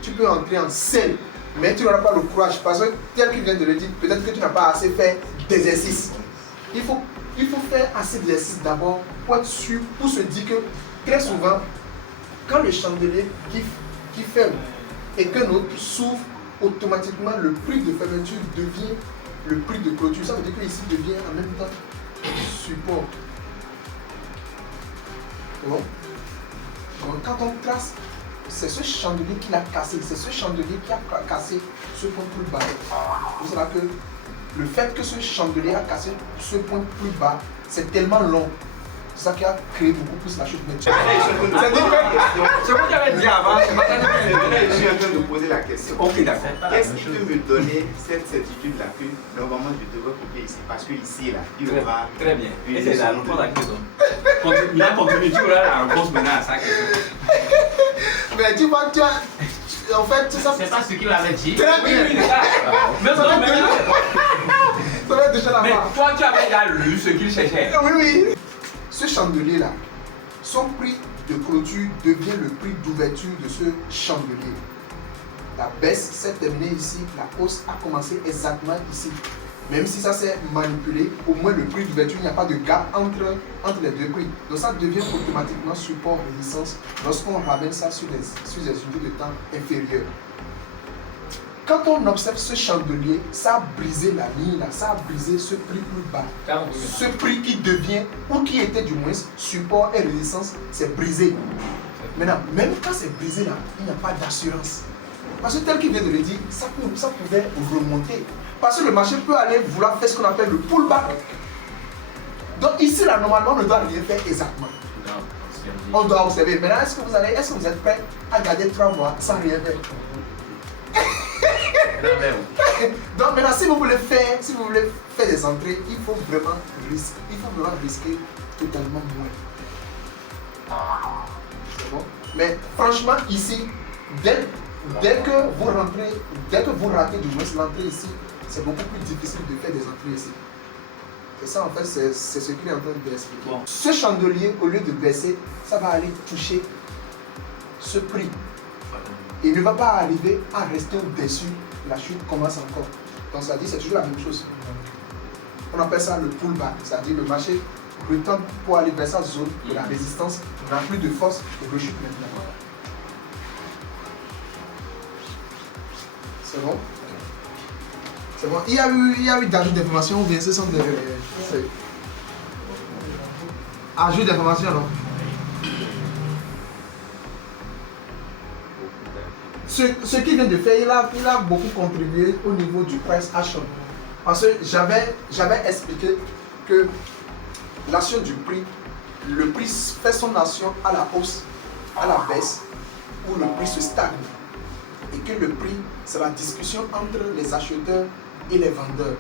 Tu peux entrer en scène, mais tu n'auras pas le courage. Parce que, tel qu'il vient de le dire, peut-être que tu n'as pas assez fait d'exercice. Il faut faire assez d'exercice d'abord pour être sûr, pour se dire que très souvent, quand le chandelier qui ferme et qu'un autre s'ouvre, automatiquement le prix de fermeture devient le prix de clôture. Ça veut dire que ici devient en même temps support. C'est bon? Donc quand on trace, c'est ce chandelier qui l'a cassé, c'est ce chandelier qui a cassé ce point plus bas. Vous savez que le fait que ce chandelier a cassé ce point plus bas, c'est tellement long. C'est ça qui a créé beaucoup plus la chute. C'est ce que j'avais dit avant. Je suis en train de poser la question. Ok, d'accord. Qu'est-ce qui peut me donner cette certitude-là que normalement je devrais copier ici? Parce que ici, là, il y aura. Très bien. Et c'est la réponse à la question. Il a continué, tu auras la réponse maintenant à sa question. Mais tu vois, en fait, ça C'est pas ce qu'il avait dit. très bien. Mais Ça va être déjà la mais fin. toi, tu avais déjà lu ce qu'il cherchait. Oui, oui. Ce chandelier-là, son prix de clôture devient le prix d'ouverture de ce chandelier. La baisse s'est terminée ici, la hausse a commencé exactement ici. Même si ça s'est manipulé, au moins le prix d'ouverture, il n'y a pas de gap entre les deux prix. Donc ça devient automatiquement support résistance lorsqu'on ramène ça sur des unités de temps inférieures. Quand on observe ce chandelier, ça a brisé la ligne là, ça a brisé ce prix plus bas. Ce prix qui devient, ou qui était du moins support et résistance, c'est brisé. Maintenant, même quand c'est brisé là, il n'y a pas d'assurance. Parce que tel qu'il vient de le dire, ça pouvait remonter. Parce que le marché peut aller vouloir faire ce qu'on appelle le pullback. Donc ici là, normalement, on ne doit rien faire exactement. On doit observer. Maintenant, est-ce que vous êtes prêts à garder 3 mois sans rien faire? Donc maintenant, si vous voulez faire des entrées, il faut vraiment risquer totalement moins. C'est bon? Mais franchement, ici, dès que vous ratez du moins l'entrée ici, c'est beaucoup plus difficile de faire des entrées ici. Et ça, en fait, c'est ce qu'il est en train d'expliquer. Bon. Ce chandelier, au lieu de baisser, ça va aller toucher ce prix. Il ne va pas arriver à rester au-dessus. La chute commence encore. Donc ça dit, c'est toujours la même chose. On appelle ça le pullback. C'est-à-dire le marché retombe pour aller vers sa zone de la résistance, n'a plus de force et rechute maintenant. C'est bon? C'est bon. Il y a eu d'ajout d'informations ou bien ce sont des... Ajout d'informations, non? Ce qu'il vient de faire, il a beaucoup contribué au niveau du price action. Parce que j'avais expliqué que l'action du prix, le prix fait son action à la hausse, à la baisse, ou le prix se stagne. Et que le prix, c'est la discussion entre les acheteurs et les vendeurs.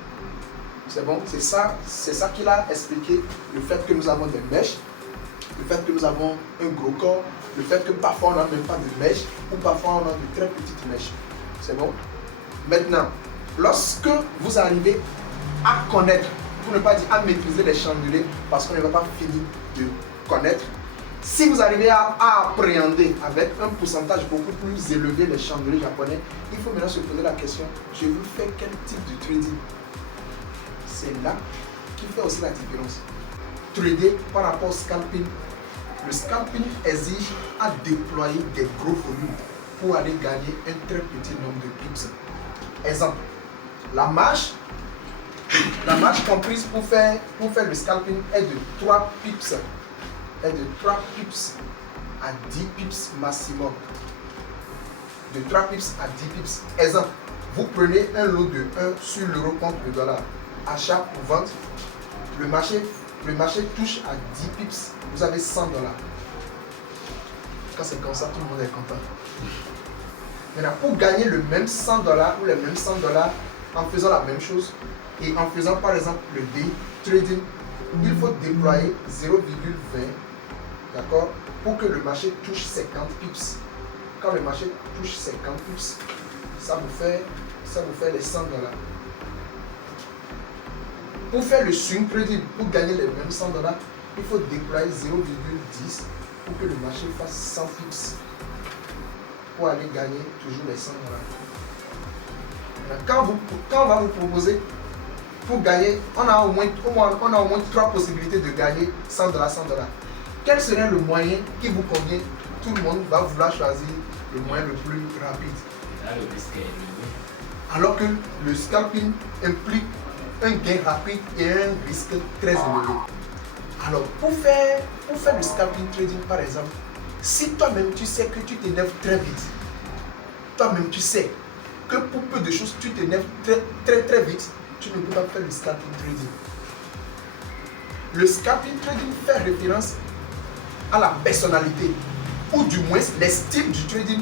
C'est bon? C'est ça qu'il a expliqué, le fait que nous avons des mèches, le fait que nous avons un gros corps, le fait que parfois on n'a même pas de mèches, ou parfois on a de très petites mèches. C'est bon? Maintenant, lorsque vous arrivez à connaître, pour ne pas dire à maîtriser les chandeliers, parce qu'on ne va pas finir de connaître, si vous arrivez à appréhender avec un pourcentage beaucoup plus élevé les chandeliers japonais, il faut maintenant se poser la question, je veux faire quel type de trading? C'est là qui fait aussi la différence. Trader par rapport au scalping. Le scalping exige à déployer des gros volumes pour aller gagner un très petit nombre de pips. Exemple, la marge comprise pour faire le scalping est de 3 pips. Est de 3 pips à 10 pips maximum. De 3 pips à 10 pips. Exemple, vous prenez un lot de 1 sur l'euro contre le dollar. Achat ou vente, le marché touche à 10 pips. Vous avez $100. Quand c'est comme ça, tout le monde est content. Maintenant, pour gagner le même $100 ou les mêmes $100 en faisant la même chose et en faisant par exemple le day trading, il faut déployer 0,20, d'accord, pour que le marché touche 50 pips. Quand le marché touche 50 pips, ça vous fait les $100. Pour faire le swing trading, pour gagner les mêmes $100, il faut déployer 0,10 pour que le marché fasse 100 pips pour aller gagner toujours les $100. Quand on va vous proposer pour gagner, on a au moins 3 possibilités de gagner $100, $100. Quel serait le moyen qui vous convient? Tout le monde va vouloir choisir le moyen le plus rapide. Là, le risque est élevé. Alors que le scalping implique un gain rapide et un risque très élevé. Alors, pour faire le scalping trading par exemple, si toi-même tu sais que tu t'énerves très vite, toi-même tu sais que pour peu de choses tu t'énerves très vite, tu ne peux pas faire le scalping trading. Le scalping trading fait référence à la personnalité, ou du moins les styles du trading,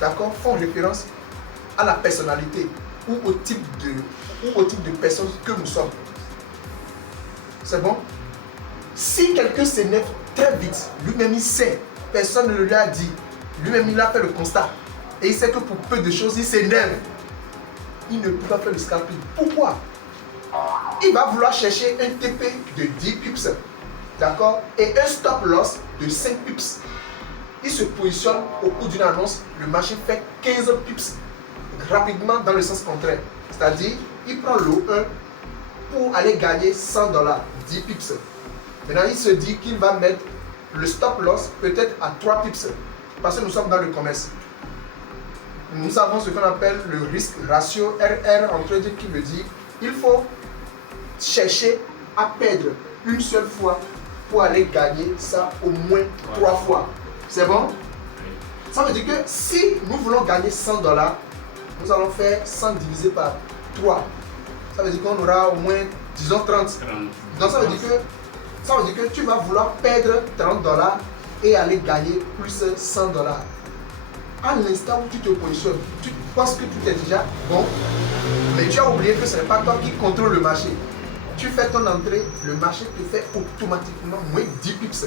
d'accord, font référence à la personnalité ou au type de personne que nous sommes. C'est bon? Si quelqu'un s'énerve très vite, lui-même il sait, personne ne lui a dit, lui-même il a fait le constat, et il sait que pour peu de choses il s'énerve, il ne peut pas faire le scalping. Pourquoi? Il va vouloir chercher un TP de 10 pips, d'accord, et un stop loss de 5 pips. Il se positionne au cours d'une annonce, le marché fait 15 pips rapidement dans le sens contraire. C'est-à-dire, il prend l'eau 1 pour aller gagner $100, 10 pips. Maintenant, il se dit qu'il va mettre le stop loss peut-être à 3 pips. Parce que nous sommes dans le commerce. Nous avons ce qu'on appelle le risque ratio RR en trading qui veut dire il faut chercher à perdre une seule fois pour aller gagner ça au moins 3 fois. C'est bon? Ça veut dire que si nous voulons gagner $100, nous allons faire 100 divisé par 3. Ça veut dire qu'on aura au moins, disons, 30. Donc ça veut dire que tu vas vouloir perdre $30 et aller gagner plus $100. À l'instant où tu te positionnes, tu penses que tout est déjà bon, mais tu as oublié que ce n'est pas toi qui contrôle le marché. Tu fais ton entrée, le marché te fait automatiquement moins 10 pips.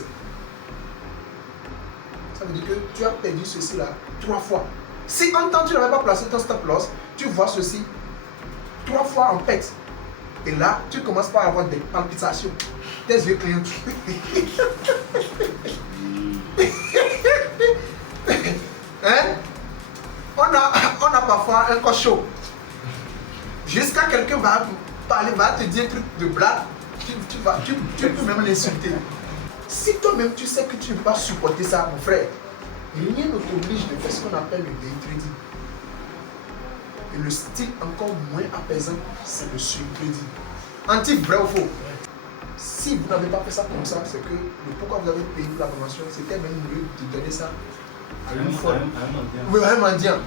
Ça veut dire que tu as perdu ceci là 3 fois. Si en temps tu n'avais pas placé ton stop loss, tu vois ceci 3 fois en pète. Et là, tu commences par avoir des palpitations. Tes yeux clignotent. Hein? On a parfois un corps chaud. Jusqu'à quelqu'un va parler, va te dire un truc de blague, tu peux même l'insulter. Si toi-même tu sais que tu ne peux pas supporter ça, mon frère, rien ne t'oblige de faire ce qu'on appelle le day trading. Et le style encore moins apaisant, c'est le swing trading. Antique, vrai ou faux? Si vous n'avez pas fait ça comme ça, c'est que le pourquoi vous avez payé pour la formation, c'était même mieux de donner ça à une fois. Oui, vraiment bien.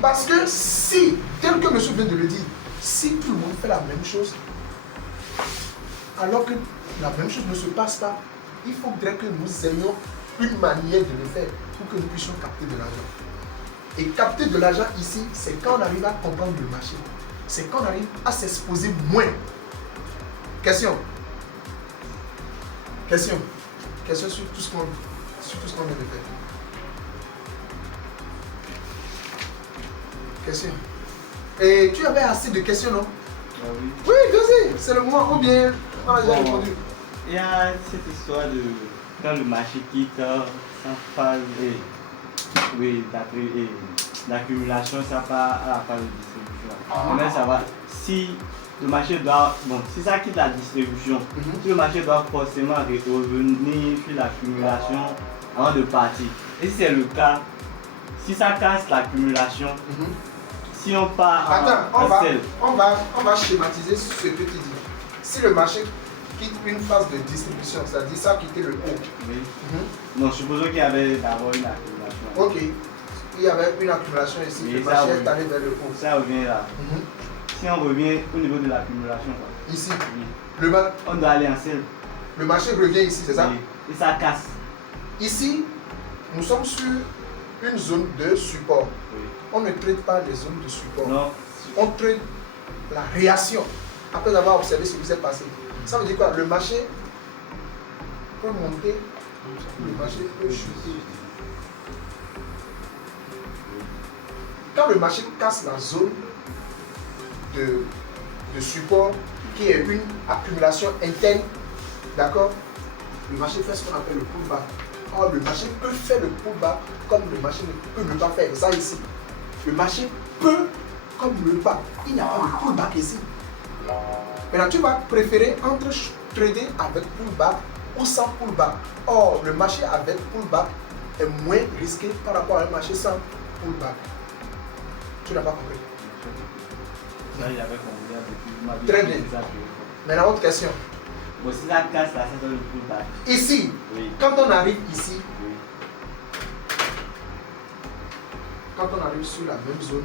Parce que si, tel que M. vient de le dire, si tout le monde fait la même chose, alors que la même chose ne se passe pas. Il faudrait que nous ayons une manière de le faire pour que nous puissions capter de l'argent. Et capter de l'argent ici, c'est quand on arrive à comprendre le marché. C'est quand on arrive à s'exposer moins. Question. Question. Question sur tout ce qu'on vient de faire. Question. Et tu avais assez de questions, non? Ah oui. Oui, vas-y, c'est le moment. Ou bien, on a déjà Bon. répondu. Il y a cette histoire de quand le marché quitte sa phase oui, d'accumulation, ça part à la phase de distribution. On aimerait savoir si le marché doit, bon, si ça quitte la distribution, si le marché doit forcément revenir sur l'accumulation avant de partir. Et si c'est le cas, si ça casse l'accumulation, si on part Attends, en sell, on va schématiser ce que tu dis. Si le marché quitte une phase de distribution, c'est-à-dire ça quitter le haut. oui. Non, supposons qu'il y avait d'abord une accumulation. Ok. Il y avait une accumulation ici, Oui, le ça, marché oui. est allé vers le haut. Ça revient là. Si on revient au niveau de l'accumulation, Ici, oui, le, on doit aller en sell. le marché revient ici, c'est ça? Oui. Et ça casse. Ici, nous sommes sur une zone de support. Oui. On ne traite pas les zones de support. Non. On traite la réaction après avoir observé ce qui s'est passé. Ça veut dire quoi? Le marché peut monter, le marché peut chuter. Quand le marché casse la zone de support, qui est une accumulation interne, d'accord, le marché fait ce qu'on appelle le pullback. Or, le marché peut faire le pullback comme le marché ne peut ne pas faire. Ça ici, le marché peut comme ne pas. Il n'y a pas de pullback ici. Maintenant, tu vas préférer entre trader avec pullback ou sans pullback. Or, le marché avec pullback est moins risqué par rapport à un marché sans pullback. Tu n'as pas compris. Ça, j'avais compris depuis. Très bien. Maintenant, autre question. Bon, si ça casse là, ça donne le pullback. Ici, Oui. quand on arrive ici, Oui. quand on arrive sur la même zone,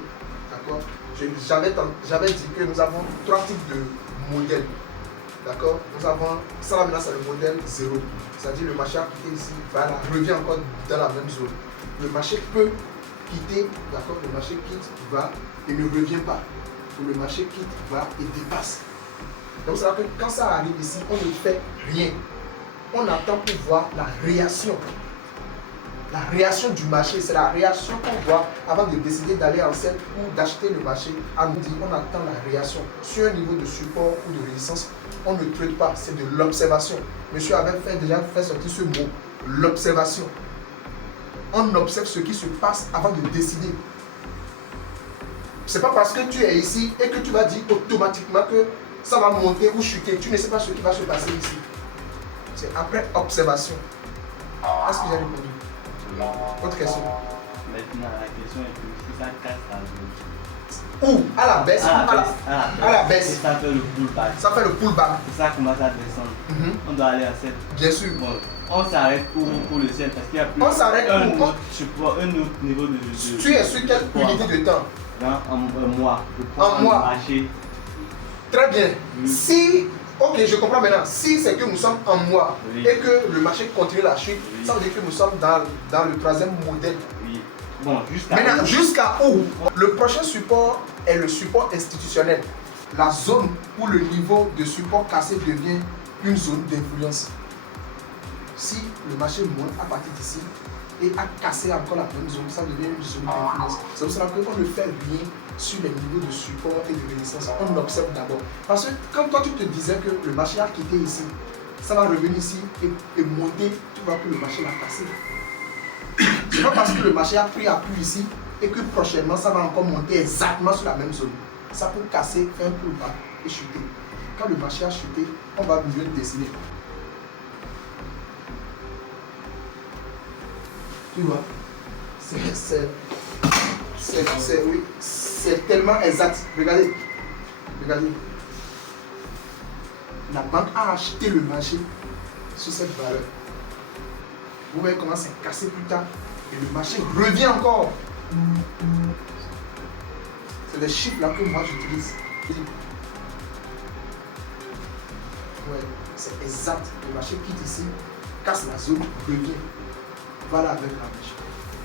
d'accord, j'avais dit que nous avons trois types de modèles. D'accord. Nous avons, ça là maintenant c'est le modèle 0. C'est-à-dire le marché a quitté ici, voilà, revient encore dans la même zone. Le marché peut quitter, d'accord, le marché quitte, va et ne revient pas. Ou le marché quitte, va et dépasse. Donc c'est là que quand ça arrive ici, on ne fait rien. On attend pour voir la réaction. La réaction du marché, c'est la réaction qu'on voit avant de décider d'aller en sell ou d'acheter le marché. À nous dire, on attend la réaction. Sur un niveau de support ou de résistance, on ne trade pas, c'est de l'observation. Monsieur avait déjà fait sortir ce mot, l'observation. On observe ce qui se passe avant de décider. C'est pas parce que tu es ici et que tu vas dire automatiquement que ça va monter ou chuter. Tu ne sais pas ce qui va se passer ici. C'est après observation. Est-ce que j'ai répondu? Autre question. Maintenant, la question est que si ça casse la zone. Où? À la baisse ou à la baisse. Et ça fait le pullback. Ça fait le pullback. Et ça commence à descendre. On doit aller à 7. Bien sûr. Bon, on s'arrête pour le sel parce qu'il y a plus On s'arrête un pour- autre support, un autre niveau de Tu es sur quelle unité de temps? dans un mois. Je Un prends mois. le marché. Très bien. Oui. Si, ok, je comprends maintenant. Si c'est que nous sommes en mois Oui. et que le marché continue la chute, Oui. ça veut dire que nous sommes dans le troisième modèle. Oui. Bon, jusqu'à Maintenant, jusqu'à où? Le prochain support est le support institutionnel. La zone où le niveau de support cassé devient une zone d'influence. Si le marché monte à partir d'ici et a cassé encore la même zone, ça devient une zone d'influence. C'est pour cela qu'on ne fait rien sur les niveaux de support et de résistance. On observe d'abord. Parce que quand toi tu te disais que le marché a quitté ici, ça va revenir ici et monter, tu vois que le marché l'a cassé. C'est pas parce que le marché a pris appui ici et que prochainement ça va encore monter exactement sur la même zone. Ça peut casser, faire un pullback et chuter. Quand le marché a chuté, on va mieux dessiner. Tu vois, c'est tellement exact. Regardez, regardez. La banque a acheté le marché sur cette valeur. Vous voyez comment c'est cassé plus tard et le marché revient encore. C'est les chiffres là que moi j'utilise. Ouais, c'est exact. Le marché quitte ici, casse la zone, revient. Voilà avec la mèche.